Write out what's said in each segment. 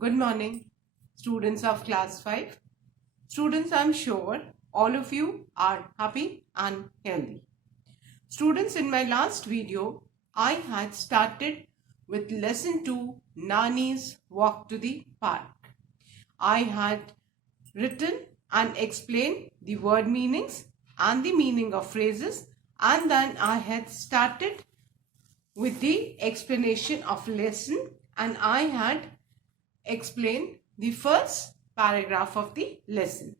Good morning, students of class 5. Students, I'm sure all of you are happy and healthy. Students, in my last video, I had started with lesson 2, Nani's Walk to the Park. I had written and explained the word meanings and the meaning of phrases, and then I had started with the explanation of lesson, and I had explained the first paragraph of the lesson.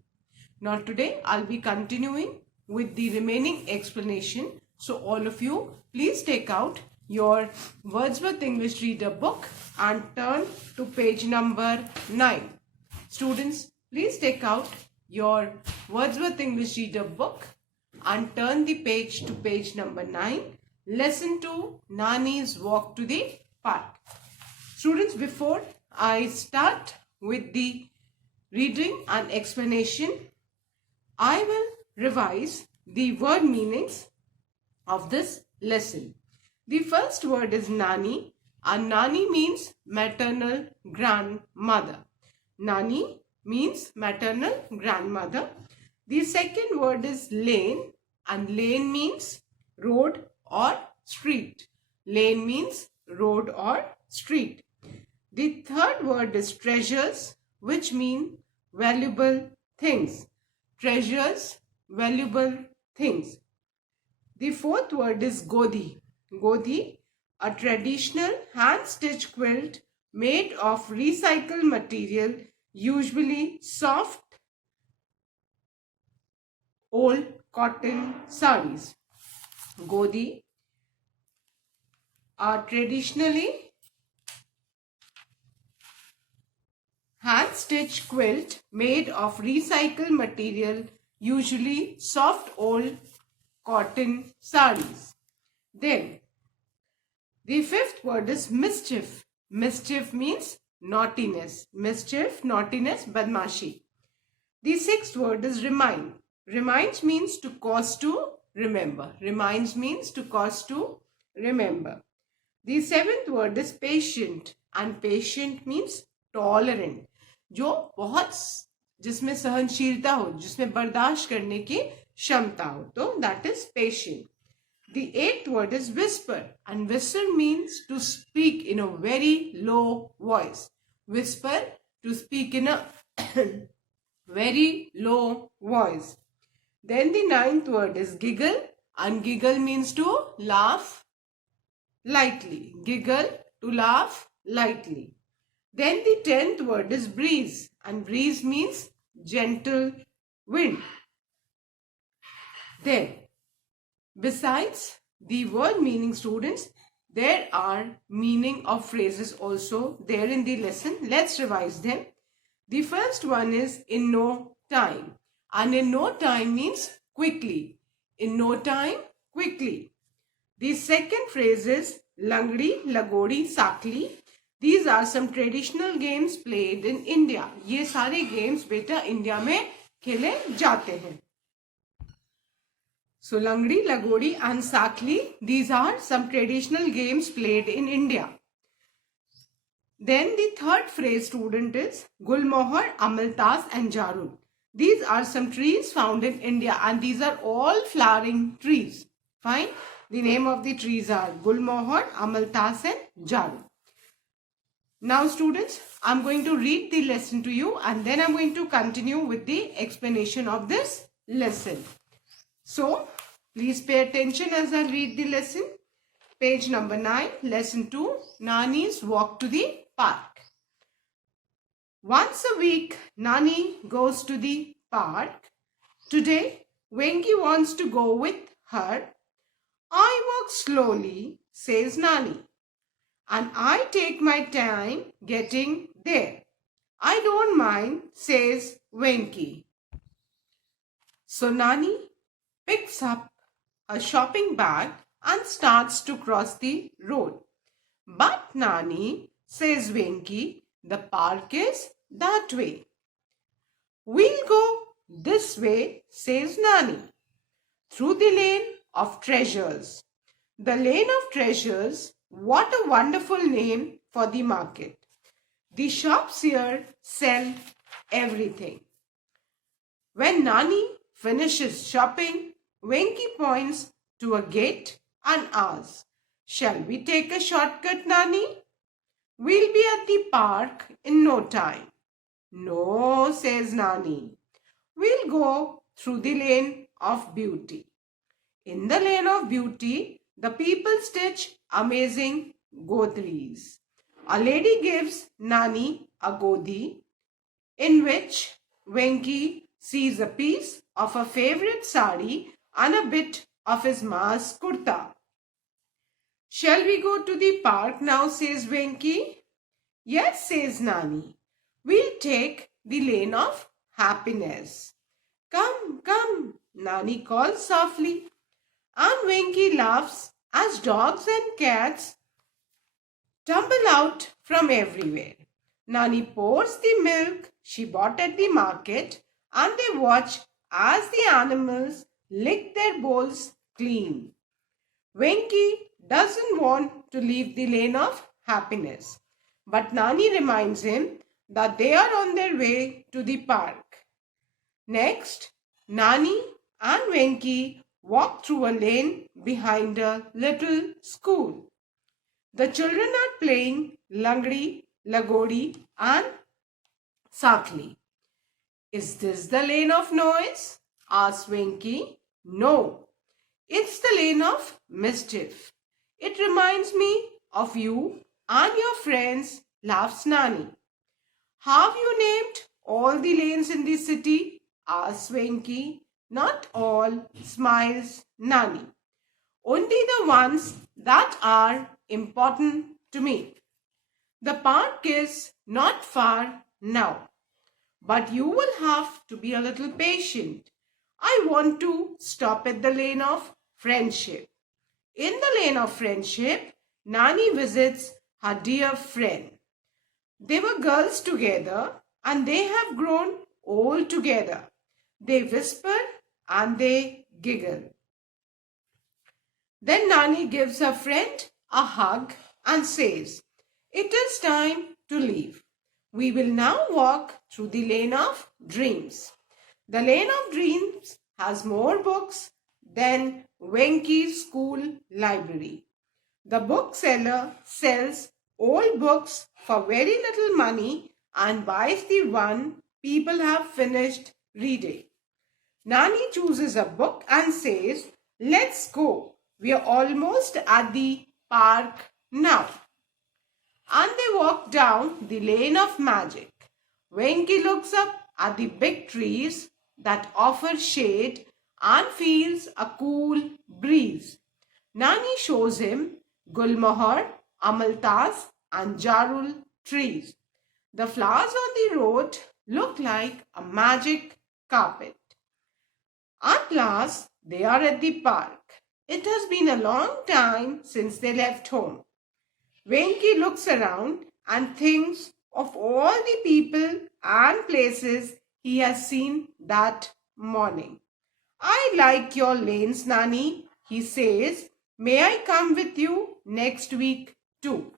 Now today I'll be continuing with the remaining explanation. So all of you, please take out your Wordsworth English Reader book and turn to page number 9. Students, please take out your Wordsworth English Reader book and turn the page to page number 9. Lesson 2, Nani's Walk to the Park. Students, before I start with the reading and explanation, I will revise the word meanings of this lesson. The first word is Nani, and Nani means maternal grandmother. Nani means maternal grandmother. The second word is lane, and lane means road or street. Lane means road or street. The third word is treasures, which mean valuable things. Treasures, valuable things. The fourth word is Godi. Godi, a traditional hand-stitched quilt made of recycled material, usually soft old cotton saris. Godi, a traditionally hand-stitched quilt made of recycled material, usually soft old cotton saris. Then, the fifth word is mischief. Mischief means naughtiness. Mischief, naughtiness, badmashi. The sixth word is remind. Reminds means to cause to remember. Reminds means to cause to remember. The seventh word is patient, and patient means tolerant. जो बहुत जिसमें सहनशीलता हो, जिसमें बर्दाश्त करने की क्षमता हो, तो that is patient. The eighth word is whisper, and whisper means to speak in a very low voice. Whisper, to speak in a very low voice. Then the ninth word is giggle, and giggle means to laugh lightly. Giggle, to laugh lightly. Then the 10th word is breeze, and breeze means gentle wind. Then, besides the word meaning, students, there are meaning of phrases also there in the lesson. Let's revise them. The first one is in no time, and in no time means quickly. In no time, quickly. The second phrase is Langdi, Lagodi, Sakli. These are some traditional games played in India. ये सारे games बेटा India में खेले जाते हैं. So Langdi, Lagodi and Sakli, these are some traditional games played in India. Then the third phrase, student, is Gulmohar, Amaltas and Jarul. These are some trees found in India, and these are all flowering trees. Fine. The name of the trees are Gulmohar, Amaltas and Jarul. Now students, I'm going to read the lesson to you, and then I'm going to continue with the explanation of this lesson. So, please pay attention as I read the lesson. Page number 9, lesson 2, Nani's Walk to the Park. Once a week, Nani goes to the park. Today, Venki wants to go with her. I walk slowly, says Nani, and I take my time getting there. I don't mind, says Venki. So Nani picks up a shopping bag and starts to cross the road. But Nani, says Venki, the park is that way. We'll go this way, says Nani, through the lane of treasures. The lane of treasures, what a wonderful name for the market. The shops here sell everything. When Nani finishes shopping, Venki points to a gate and asks, "Shall we take a shortcut, Nani? We'll be at the park in no time." "No," says Nani. "We'll go through the lane of beauty." In the lane of beauty, the people stitch amazing godris. A lady gives Nani a godi in which Venki sees a piece of a favorite sari and a bit of his ma's kurta. "Shall we go to the park now?" says Venki. "Yes," says Nani. "We'll take the lane of happiness." "Come, come," Nani calls softly. And Venki laughs as dogs and cats tumble out from everywhere. Nani pours the milk she bought at the market and they watch as the animals lick their bowls clean. Venki doesn't want to leave the lane of happiness, but Nani reminds him that they are on their way to the park. Next, Nani and Venki walk through a lane behind a little school. The children are playing Langdi, Lagodi and Sakli. "Is this the lane of noise?" asks Venki. "No, it's the lane of mischief. It reminds me of you and your friends," laughs Nani. "Have you named all the lanes in the city?" asks Venki. "Not all," smiles Nani. "Only the ones that are important to me. The park is not far now, but you will have to be a little patient. I want to stop at the lane of friendship." In the lane of friendship, Nani visits her dear friend. They were girls together and they have grown old together. They whisper and they giggle. Then Nani gives her friend a hug and says, "It is time to leave. We will now walk through the lane of dreams." The lane of dreams has more books than Venki's school library. The bookseller sells old books for very little money and buys the one people have finished reading. Nani chooses a book and says, "Let's go. We are almost at the park now." And they walk down the lane of magic. Venki looks up at the big trees that offer shade and feels a cool breeze. Nani shows him Gulmohar, Amaltas and Jarul trees. The flowers on the road look like a magic carpet. At last, they are at the park. It has been a long time since they left home. Venki looks around and thinks of all the people and places he has seen that morning. "I like your lanes, Nani," he says. "May I come with you next week too?"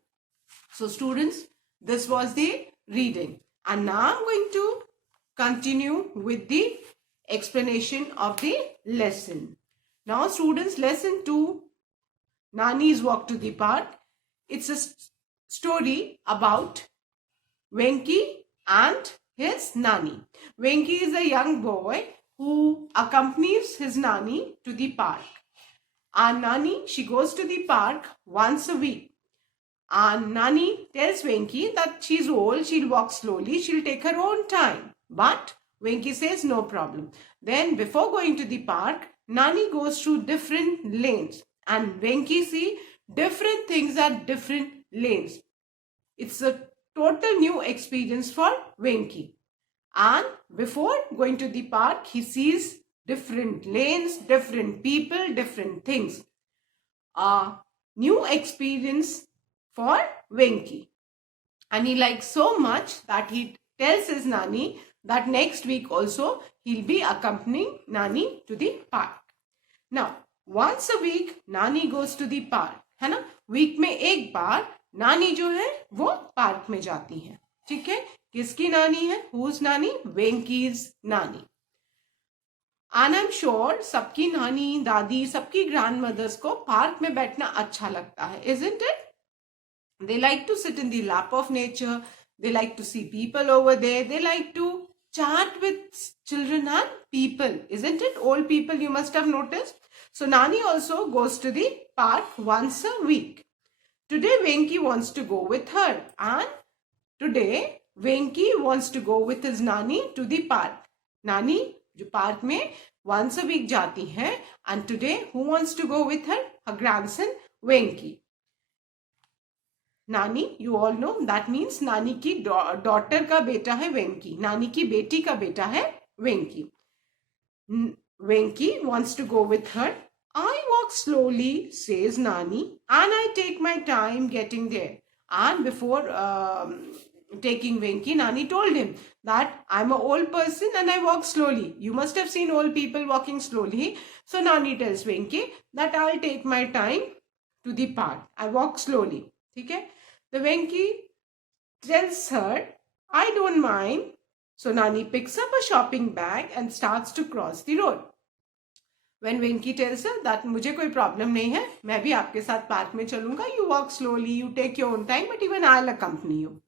So students, this was the reading. And now I'm going to continue with the explanation of the lesson. Now students, lesson 2, Nani's walk to the park. It's a story about Venki and his Nani. Venki is a young boy who accompanies his Nani to the park. And Nani, she goes to the park once a week. And Nani tells Venki that she's old, she'll walk slowly, she'll take her own time. But Venki says no problem. Then before going to the park, Nani goes through different lanes. And Venki see different things at different lanes. It's a total new experience for Venki. And before going to the park, he sees different lanes, different people, different things. A new experience for Venki. And he likes so much that he tells his Nani that next week also he'll be accompanying Nani to the park. Now, once a week Nani goes to the park, है ना? Week में एक बार नानी जो है वो park में जाती है. ठीक है, किसकी नानी है? हुज नानी? वेंकीज नानी। एंड आई एम श्योर सबकी नानी, दादी, सबकी ग्रैंड मदर्स को पार्क में बैठना अच्छा लगता है, isn't it? They like to sit in the lap of nature. They like to see people over there. They like to chat with children and people, isn't it? Old people, you must have noticed. So Nani also goes to the park once a week. Today Venki wants to go with her, and today Venki wants to go with his Nani to the park. Nani जो park में once a week जाती हैं, and today who wants to go with her? Her grandson Venki. नानी, you all know that means नानी की daughter का बेटा है वेंकी, नानी की बेटी का बेटा है वेंकी. Venki wants to go with her. I walk slowly, says Nani, and I take my time getting there. And before taking Venki, Nani told him that I'm an old person and I walk slowly. You must have seen old people walking slowly. So Nani tells Venki that I'll take my time to the park. I walk slowly. ठीक है? The Venki tells her, I don't mind. So Nani picks up a shopping bag and starts to cross the road. When Venki tells her that मुझे कोई problem नहीं है, मैं भी आपके साथ पार्क में चलूंगा. You walk slowly, you take your own time, but even I'll accompany you.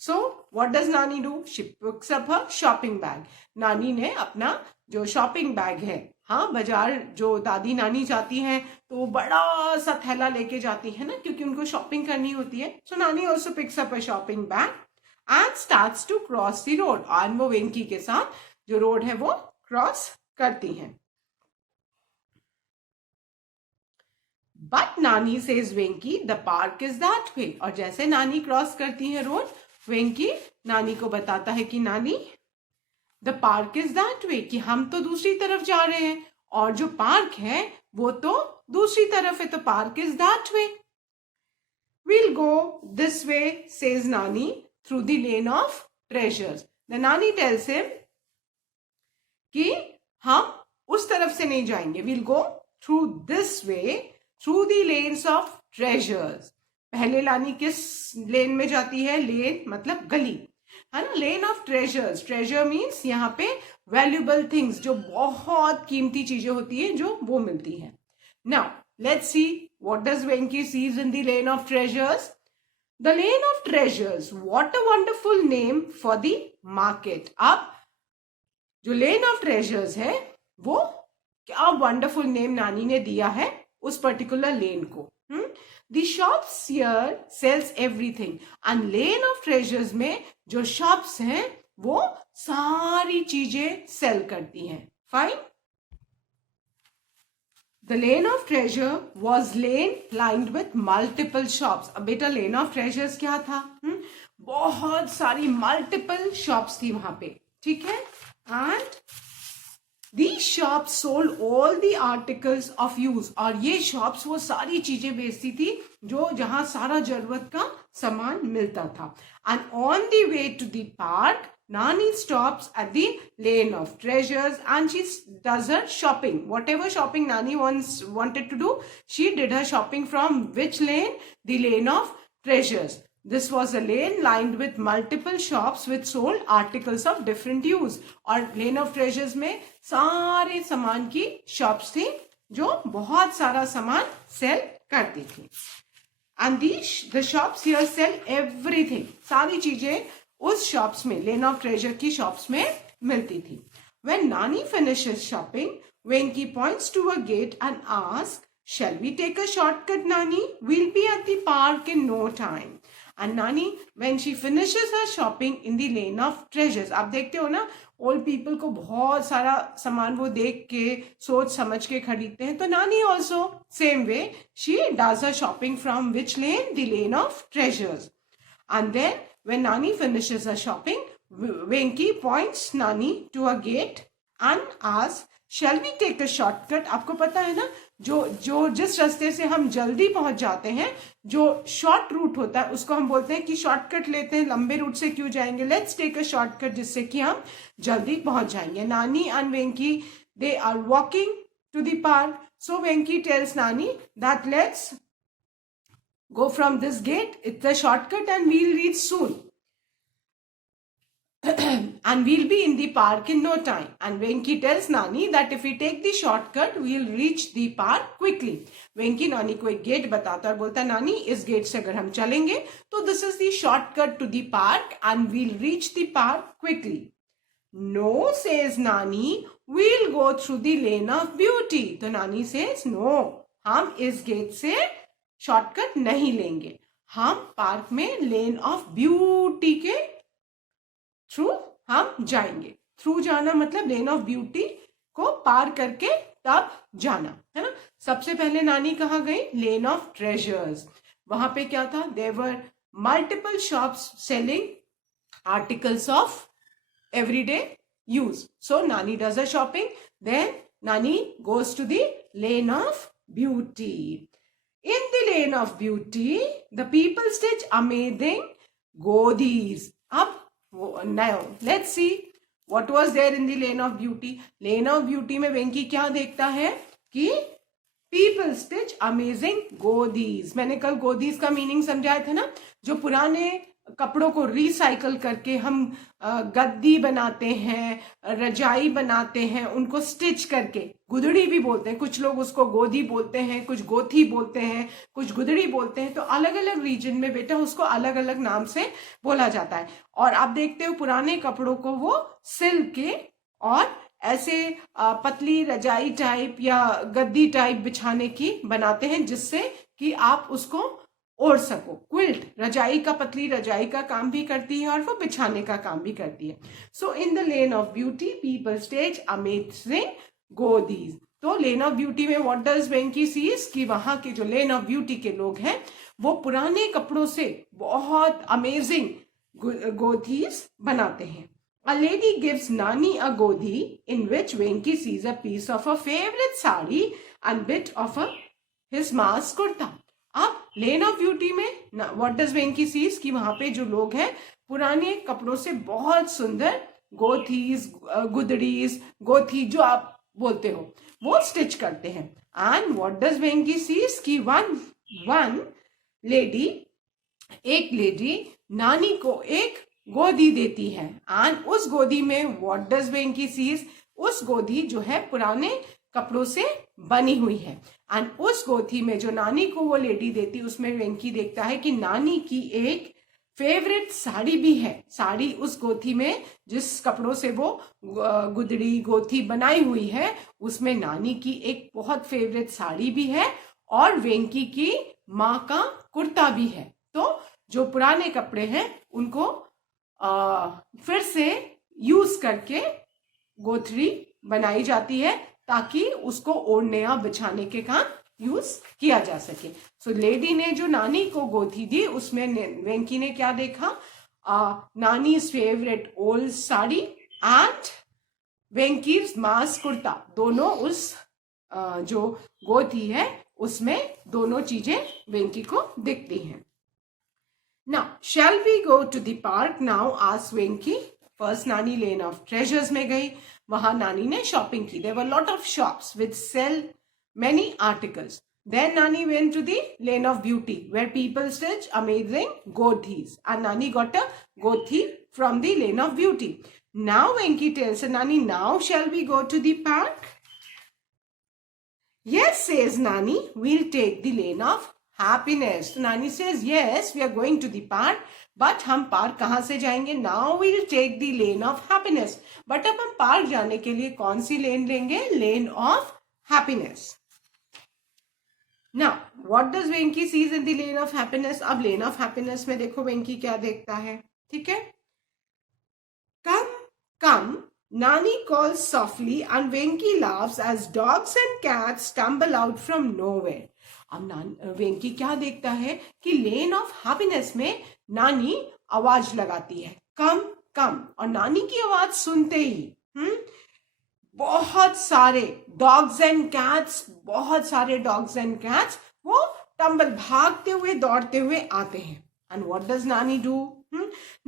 So what does Nani do? She picks up her shopping bag. नानी ने अपना जो शॉपिंग बैग है, हाँ, बाजार जो दादी नानी जाती हैं तो वो बड़ा सा थैला लेके जाती है ना, क्योंकि उनको शॉपिंग करनी होती है. So Nani also picks up a shopping bag and starts to cross the road. और वो वेंकी के साथ जो रोड है वो क्रॉस करती हैं. बट नानी says Venky the park is that वे. और जैसे नानी क्रॉस करती है रोड, वेंकी नानी को बताता है कि नानी, द पार्क इज दैट वे, कि हम तो दूसरी तरफ जा रहे हैं और जो पार्क है वो तो दूसरी तरफ है, तो park is that way. We'll go this way, says Nani, through the lane of treasures. The Nani tells him कि हम उस तरफ से नहीं जाएंगे. We'll go through this way, through the lanes of treasures. पहले नानी किस लेन में जाती है? लेन मतलब गली, है ना. लेन ऑफ ट्रेजर्स. ट्रेजर मीन्स यहाँ पे वैल्यूएबल थिंग्स, जो बहुत कीमती चीजें होती है जो वो मिलती है. Now let's see what does Venky sees in the lane of treasures. The lane of treasures, what a wonderful name for the market. अब जो लेन ऑफ ट्रेजर्स है वो क्या वंडरफुल नेम नानी ने दिया है उस पर्टिकुलर लेन को. The shops here sells everything. And lane of treasures में जो shops हैं वो सारी चीजें सेल करती हैं. Fine. The lane of treasure was lane lined with multiple shops. अब बेटा lane of treasures क्या था? बहुत सारी multiple shops थी वहां पे, ठीक है. And These shops sold all the articles of use. और ये shops वो सारी चीजें बेचती थी जो जहां सारा जरूरत का सामान मिलता था. And on the way to the park, Nani stops at the lane of treasures and she does her shopping. Whatever shopping Nani wanted to do, she did her shopping from which lane? The lane of treasures. This was a lane lined with multiple shops which sold articles of different use. और lane of treasures में सारे सामान की shops थी जो बहुत सारा सामान sell करती थी. And the shops here sell everything. सारी चीजें उस shops में, lane of treasure की shops में मिलती थी. When Nani finishes shopping, Venki points to a gate and asks, "Shall we take a shortcut, Nani? We'll be at the park in no time." And Nani, when she finishes her shopping in the lane of treasures, आप देखते हो ना, old people को बहुत सारा सामान वो देख के सोच समझ के खरीदते हैं. तो Nani also same way, she does her shopping from which lane? The lane of treasures. And then when Nani finishes her shopping, Venki points Nani to a gate and asks, "Shall we take a shortcut?" आपको पता है ना, जो जिस रास्ते से हम जल्दी पहुंच जाते हैं, जो शॉर्ट रूट होता है, उसको हम बोलते हैं कि शॉर्टकट लेते हैं, लंबे रूट से क्यों जाएंगे. लेट्स टेक अ शॉर्टकट जिससे कि हम जल्दी पहुंच जाएंगे. Nani and Venky, they are walking to the park. So Venky tells Nani that let's go from this gate, it's a shortcut and we'll reach soon. and we'll be in the park in no time. And Venki tells Nani that if we take the shortcut, we'll reach the park quickly. Venki नानी को एक gate बताता है और बोलता है नानी इस गेट से अगर हम चलेंगे तो this is the shortcut to the park and we'll reach the park quickly. No, says Nani, we'll go through the lane of beauty. तो नानी says no, हम इस गेट से शॉर्टकट नहीं लेंगे, हम पार्क में लेन ऑफ ब्यूटी के थ्रू हम जाएंगे. थ्रू जाना मतलब लेन ऑफ ब्यूटी को पार करके तब जाना, है ना. सबसे पहले नानी कहाँ गई? Lane of treasures. वहां पे क्या था? There were multiple shops selling articles of everyday use. So Nani does a shopping, then Nani goes to the lane of beauty. In the lane of beauty, the people stitch amazing godis. Up now, let's see what was there in the lane of beauty. Lane of beauty में वेंकी क्या देखता है कि people stitch amazing godis. मैंने कल godis का meaning समझाया था ना, जो पुराने कपड़ों को रिसाइकल करके हम गद्दी बनाते हैं, रजाई बनाते हैं, उनको स्टिच करके, गुदड़ी भी बोलते हैं, कुछ लोग उसको गोदी बोलते हैं, कुछ गोथी बोलते हैं, कुछ गुदड़ी बोलते हैं. तो अलग अलग रीजन में बेटा उसको अलग अलग नाम से बोला जाता है. और आप देखते हो पुराने कपड़ों को वो सिल्क के और ऐसे पतली रजाई टाइप या गद्दी टाइप बिछाने की बनाते हैं जिससे कि आप उसको ओढ़ सको. क्विल्ट रजाई का, पतली रजाई का काम भी करती है और वो बिछाने का काम भी करती है. So in the lane of beauty people stage amazing goodies. तो लेन ऑफ ब्यूटी में व्हाट डज वेंकी सीज कि वहां के जो लेन ऑफ ब्यूटी के लोग हैं वो पुराने कपड़ों से बहुत अमेजिंग गोदीज बनाते हैं. A lady gives Nani a godi in which Venki sees a piece of her favorite sari and bit of his ma's kurta. अब लेन ऑफ ब्यूटी में व्हाट डज वेंकी सीज कि वहां पे जो लोग हैं पुराने कपड़ों से बहुत सुंदर गोथीज, गुदड़ीज, गोथी जो आप बोलते हो वो स्टिच करते हैं. And what does Venky sees कि वन लेडी, एक लेडी नानी को एक गोदी देती है. एंड उस गोदी में व्हाट डज वेंकी सीज, उस गोदी जो है पुराने कपड़ों से बनी हुई है. एंड उस गोथी में जो नानी को वो लेडी देती उसमें वेंकी देखता है कि नानी की एक फेवरेट साड़ी भी है. साड़ी उस गोथी में जिस कपड़ों से वो गुदड़ी गोथी बनाई हुई है उसमें नानी की एक बहुत फेवरेट साड़ी भी है और वेंकी की माँ का कुर्ता भी है. तो जो पुराने कपड़े हैं उनको फिर से यूज करके गोथरी बनाई जाती है ताकि उसको ओढ़ने या बिछाने के काम यूज किया जा सके. सो लेडी ने जो नानी को गोथी दी उसमें वेंकी ने क्या देखा? Nani's favourite old sari and Venky's mass kurta. दोनों उस जो गोथी है उसमें दोनों चीजें वेंकी को दिखती हैं. Now shall we go to the park now? Asked Venky. First Nani lane of treasures में गई, वहां नानी ने शॉपिंग की. There were lot of shops which sell many articles. Then Nani went to the lane of beauty where people stitch amazing gothis and Nani got a gothi from the lane of beauty. Now Venki tells her, Nani, now shall we go to the park? Yes, says Nani, we'll take the lane of happiness. So Nani says, yes, we are going to the park, but हम park कहाँ से जाएंगे? Now we'll take the lane of happiness. But अब हम park जाने के लिए कौन सी लेन लेंगे? Lane of happiness. Now, what does Venki sees in the lane of happiness? अब lane of happiness में देखो Venki क्या देखता है. ठीक है, come, Nani calls softly and Venki laughs as dogs and cats stumble out from nowhere. अब Venki क्या देखता है कि lane of happiness में नानी आवाज लगाती है come, और नानी की आवाज सुनते ही बहुत सारे डॉग्स एंड कैट्स वो टम्बल भागते हुए दौड़ते हुए आते हैं. And what does Nani do?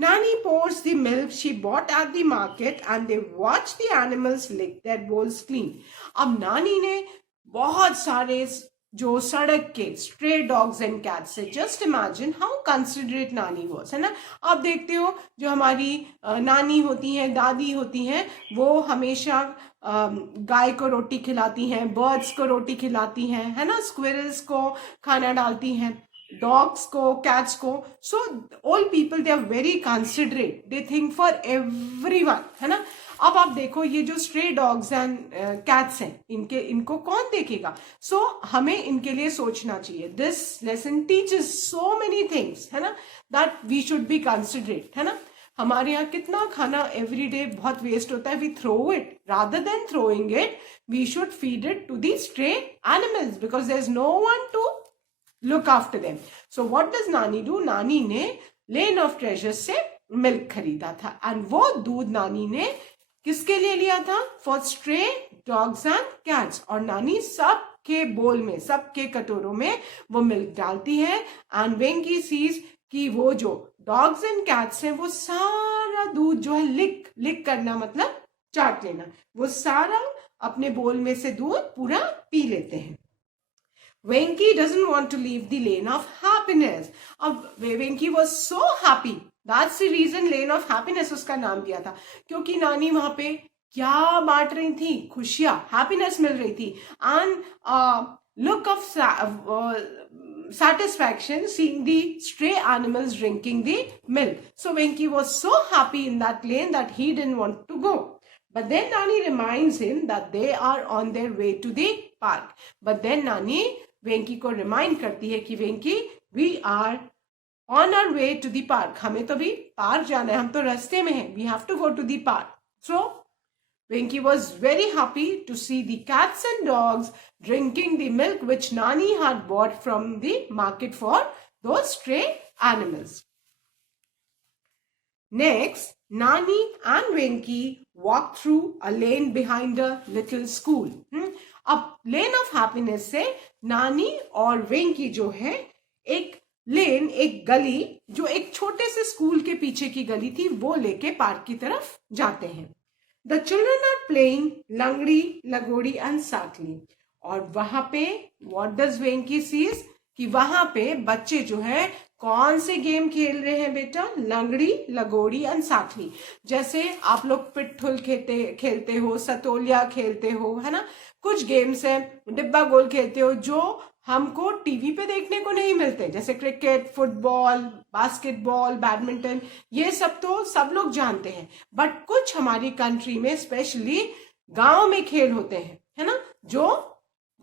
नानी pours the milk she bought at the market and they watch the animals lick their bowls clean. अब नानी ने बहुत सारे जो सड़क के स्ट्रे डॉग्स एंड कैट्स है. जस्ट इमेजिन हाउ कंसिडरेट नानी वाज, है ना. आप देखते हो जो हमारी नानी होती हैं, दादी होती हैं, वो हमेशा गाय को रोटी खिलाती हैं, बर्ड्स को रोटी खिलाती हैं, है ना, स्क्विरल्स को खाना डालती हैं, डॉग्स को, कैट्स को. So all people they are very considerate, they think for everyone, है ना. अब आप देखो ये जो स्ट्रे डॉग्स एंड कैट्स हैं, इनको कौन देखेगा. सो हमें इनके लिए सोचना चाहिए. This lesson teaches so many things, है ना, that we should be considerate, है ना. हमारे यहाँ कितना खाना एवरी डे बहुत वेस्ट होता है. We throw it, rather than throwing it we should feed it to the stray animals because there is no one to look after them. So what does Nani do. Nani ने lane of treasures से milk खरीदा था and वो दूध नानी ने किसके लिए लिया था. For stray dogs and cats. और नानी सबके बोल में, सबके कटोरों में वो मिल्क डालती है. एंड वेंकी सीज कि वो जो डॉग्स एंड कैट्स हैं वो सारा दूध जो है लिक करना मतलब चाट लेना, वो सारा अपने बोल में से दूध पूरा पी लेते हैं. Venki doesn't want to leave the lane of happiness. अब Venki was so happy. That's the reason lane of happiness उसका नाम दिया था, क्योंकि नानी वहां पे क्या बांट रही थी, खुशियां, हैप्पीनेस मिल रही थी. And look of satisfaction seeing the stray animals drinking the milk. So Venki was so happy in that lane that he didn't want to go. But then Nani reminds him that they are on their way to the park. But then Nani Venky को remind करती है कि Venky we are on our way to the park. हमें तो भी park जाना है, हम तो रास्ते में हैं. We have to go to the park. So Venky was very happy to see the cats and dogs drinking the milk which Nani had bought from the market for those stray animals. Next, Nani and Venky walk through a lane behind a little school. अब lane of happiness से नानी और वेंकी जो है एक लेन, एक गली जो एक छोटे से स्कूल के पीछे की गली थी, वो लेके पार्क की तरफ जाते हैं. द चिल्ड्रन आर प्लेइंग लंगड़ी, लगोड़ी एंड साकली. और वहां पे व्हाट डज वेंकी सीज कि वहां पे बच्चे जो है कौन से गेम खेल रहे हैं बेटा. लंगड़ी, लगोड़ी एंड साखली. जैसे आप लोग पिट्ठुल खेलते हो, सतोलिया खेलते हो, है ना. कुछ गेम्स हैं, डिब्बा गोल खेलते हो जो हमको टीवी पे देखने को नहीं मिलते, जैसे क्रिकेट, फुटबॉल, बास्केटबॉल, बैडमिंटन. ये सब तो सब लोग जानते हैं. बट कुछ हमारी कंट्री में स्पेशली गांव में खेल होते हैं, है ना, जो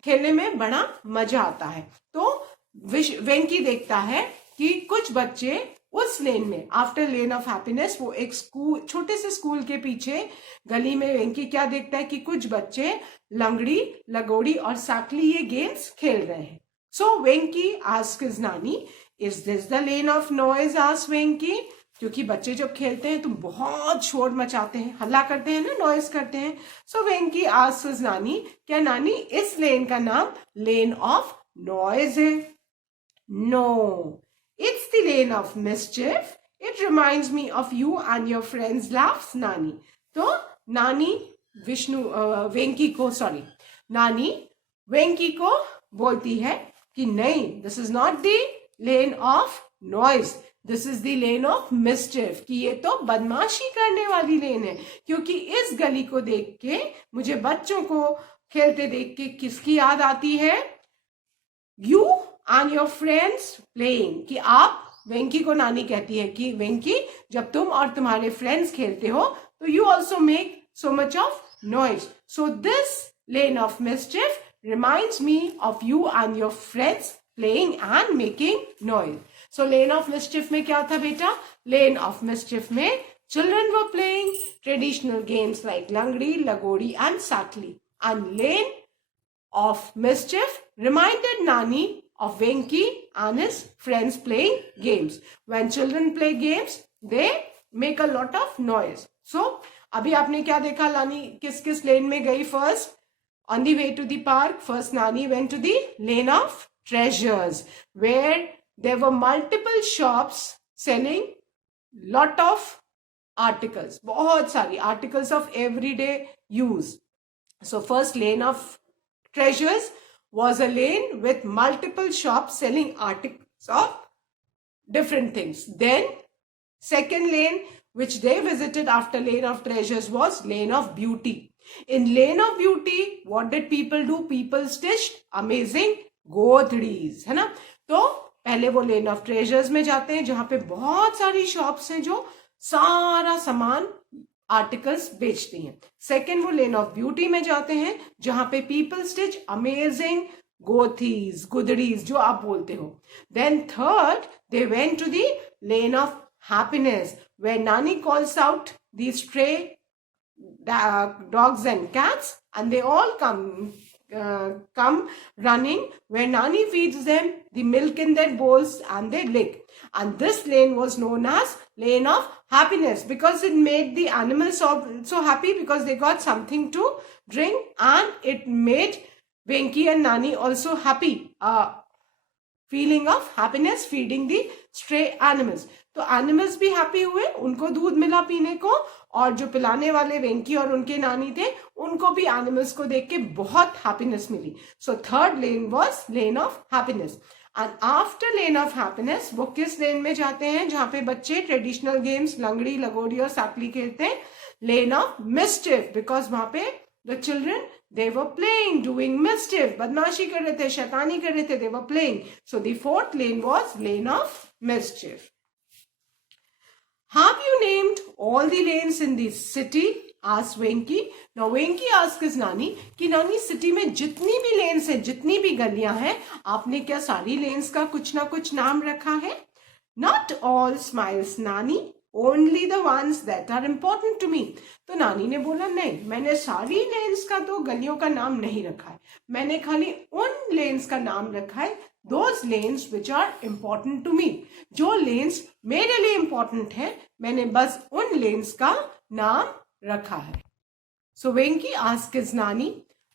खेलने में बड़ा मजा आता है. तो वेंकी देखता है कि कुछ बच्चे उस लेन में, आफ्टर लेन ऑफ हैप्पीनेस, वो एक स्कूल, छोटे से स्कूल के पीछे गली में वेंकी क्या देखता है कि कुछ बच्चे लंगड़ी, लगोड़ी और साकली ये गेम्स खेल रहे हैं. So Venky asks his Nani, is this the lane of noise. Asks Venky, क्योंकि बच्चे जब खेलते हैं तो बहुत शोर मचाते हैं, हल्ला करते हैं ना, नॉइज करते हैं. सो वेंकी आस्क्स हिज नानी, क्या नानी इस लेन का नाम लेन ऑफ नॉइज है. No, it's the lane of mischief. It reminds me of you and your friends, laughs Nani. तो नानी नानी वेंकी को बोलती है कि नहीं, this is not the lane of noise, this is the lane of mischief. कि ये तो बदमाशी करने वाली लेन है, क्योंकि इस गली को देख के मुझे बच्चों को खेलते देख के किसकी याद आती है. You and your friends playing. कि आप, वेंकी को नानी कहती है कि वेंकी जब तुम और तुम्हारे फ्रेंड्स खेलते हो तो you also make so much of noise. So this lane of mischief reminds me of you and your friends playing and making noise. So lane of mischief में क्या था बेटा. Lane of mischief में children were playing traditional games like langdi, lagodi and sakli. And lane of mischief reminded Nani of Venki and his friends playing games. When children play games, they make a lot of noise. So, अभी आपने क्या देखा, नानी किस किस लेन में गई. First, on the way to the park, first Nani went to the lane of treasures, where there were multiple shops selling lot of articles, बहुत सारी articles of everyday use. So first lane of treasures, was a lane with multiple shops selling articles of different things. Then second lane which they visited after Lane of Treasures was Lane of Beauty. In Lane of Beauty, what did people do? People stitched amazing गोथड़ीज, है ना. तो पहले वो लेन of treasures में जाते हैं जहां पे बहुत सारी शॉप्स हैं जो सारा सामान आर्टिकल्स बेचती हैं. सेकेंड वो लेन ऑफ ब्यूटी में जाते हैं जहां पे पीपल स्टिच अमेजिंग गोथीज, गुदड़ीज जो आप बोलते हो. Then third they went to the lane of happiness where Nani calls out these stray dogs and cats and they all come running where Nani feeds them the milk in their bowls and they lick. And this lane was known as Lane of Happiness because it made the animals so happy because they got something to drink, and it made Venki and Nani also happy. Feeling of happiness feeding the stray animals. तो animals भी happy हुए, उनको दूध मिला पीने को, और जो पिलाने वाले वेंकी और उनके नानी थे उनको भी एनिमल्स को देख के बहुत हैप्पीनेस मिली. So third lane was lane of happiness. And after lane of happiness वो किस लेन में जाते हैं जहां पे बच्चे ट्रेडिशनल गेम्स लंगड़ी, लगोड़ी और साकली खेलते हैं? लेन ऑफ मिस्चिफ, बिकॉज वहां पे the children they were playing, doing mischief, बदमाशी कर रहे थे, शैतानी कर रहे थे, they were playing. So the fourth lane was lane of mischief. Have you named all the lanes in the city? Asked Venki. Now Venki asked his Nani कि नानी सिटी में जितनी भी लेन्स हैं, जितनी भी गलियां हैं, आपने क्या सारी लेन्स का कुछ ना कुछ नाम रखा है? Not all, smiles Nani. Only the ones that are important to me. तो नानी ने बोला नहीं, मैंने सारी लेन्स का तो गलियों का नाम नहीं रखा है, मैंने खाली उन लेन्स का नाम रखा है, those lanes which are important to me. जो लेन्स मेरे लिए important है, मैंने बस उन लेन्स का नाम रखा है. So Venki asked his Nani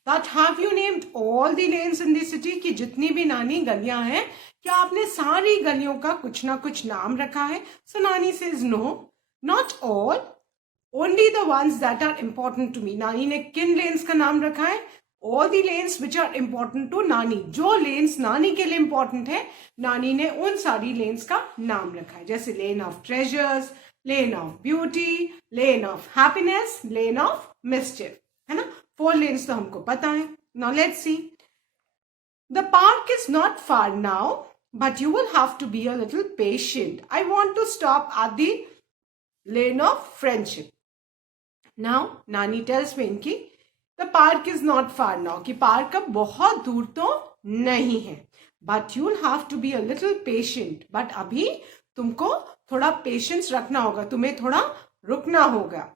that have you named all the lanes in the city? कि जितनी भी नानी गलियां हैं, क्या आपने सारी गलियों का कुछ ना कुछ नाम रखा है? So Nani says no, not all, only the ones that are important to me. नानी ने किन लेन्स का नाम रखा है? All the lanes which are important to नानी. जो लेन्स नानी के लिए important है, नानी ने उन सारी लेन्स का नाम रखा है. जैसे lane of treasures, lane of beauty, lane of happiness, lane of mischief, है ना. 4 lanes तो हमको पता है. Now let's see. The park is not far now, but you will have to be a little patient. I want to stop at the lane of friendship. Now Nani tells Venki, the park is not far now. कि park अब बहुत दूर तो नहीं है. But you'll have to be a little patient. But अभी तुमको थोड़ा पेशेंस रखना होगा, तुम्हें थोड़ा रुकना होगा,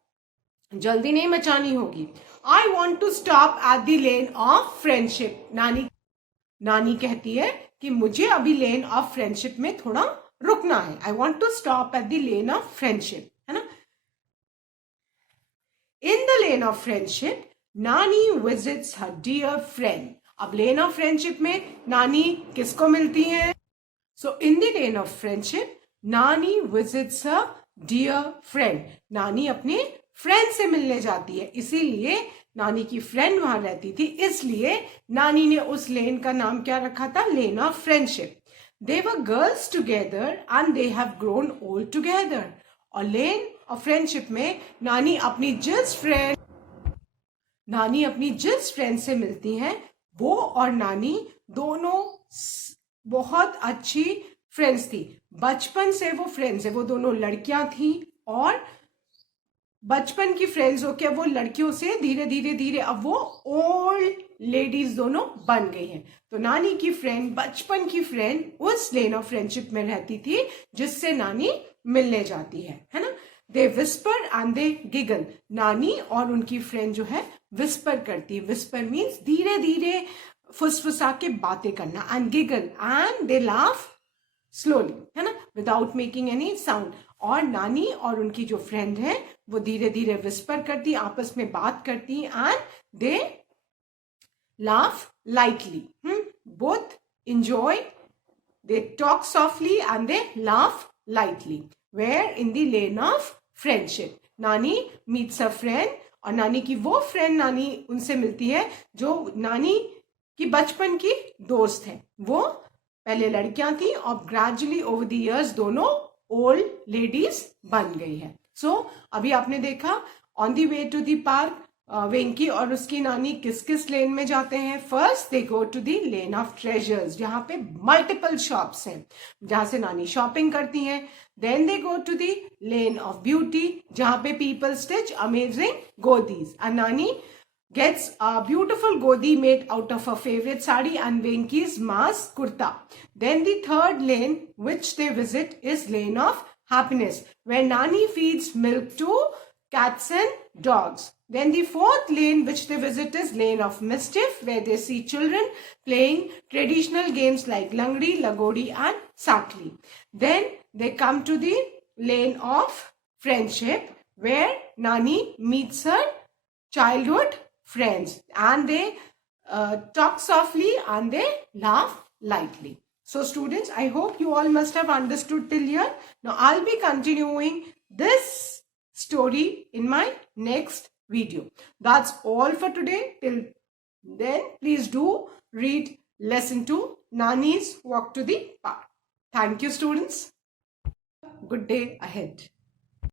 जल्दी नहीं मचानी होगी. I want to stop at the lane of friendship. नानी कहती है कि मुझे अभी लेन ऑफ फ्रेंडशिप में थोड़ा रुकना है. I want to stop at the lane of friendship, है ना. In the lane of friendship, Nani visits her dear friend. अब लेन ऑफ फ्रेंडशिप में नानी किसको मिलती है? So in the lane of friendship, Nani visits her dear friend. नानी अपने फ्रेंड से मिलने जाती है, इसीलिए नानी की फ्रेंड वहां रहती थी, इसलिए नानी ने उस लेन का नाम क्या रखा था? Lane of friendship. They were girls together and they have grown old together. और लेन ऑफ फ्रेंडशिप में नानी अपनी जिस फ्रेंड से मिलती हैं, वो और नानी दोनों बहुत अच्छी फ्रेंड्स थी. बचपन से वो फ्रेंड्स है, वो दोनों लड़कियां थी और बचपन की फ्रेंड्स होके वो लड़कियों से धीरे धीरे अब वो ओल्ड लेडीज दोनों बन गई हैं. तो नानी की फ्रेंड, बचपन की फ्रेंड, उस लेन ऑफ फ्रेंडशिप में रहती थी जिससे नानी मिलने जाती है ना. दे विस्पर एंड दे गिगल. नानी और उनकी फ्रेंड जो है विस्पर करती है. विस्पर मीन्स धीरे धीरे फुसफुसा के बातें करना. And giggle and they laugh slowly, है ना, विदाउट मेकिंग एनी साउंड. और नानी और उनकी जो फ्रेंड है वो धीरे धीरे विस्पर करती, आपस में बात करती, and they laugh lightly. Both enjoy, they talk softly and they laugh lightly. Where in the lane of friendship, नानी meets a friend, और नानी की वो फ्रेंड नानी उनसे मिलती है जो नानी कि बचपन की दोस्त है, वो पहले लड़कियां थी और ग्रेजुअली ओवर द इयर्स दोनों ओल्ड लेडीज बन गई है। सो अभी आपने देखा on the way to the park Venky और उसकी नानी किस किस लेन में जाते हैं। First they go to the lane of treasures, जहाँ पे मल्टीपल शॉप्स हैं जहाँ से नानी शॉपिंग करती हैं। Then they go to the lane of beauty, जहाँ पे पीपल स्टिच अमेजिंग गोदीज and Nani gets a beautiful godi made out of her favorite sari and Venki's mass kurta. Then the third lane which they visit is lane of happiness, where Nani feeds milk to cats and dogs. Then the fourth lane which they visit is lane of mischief, where they see children playing traditional games like langdi, lagodi and sakli. Then they come to the lane of friendship, where Nani meets her childhood friends and they talk softly and they laugh lightly. So students, I hope you all must have understood till here. Now I'll be continuing this story in my next video. That's all for today. Till then, please do read lesson 2, Nani's Walk to the Park. Thank you students. Good day ahead.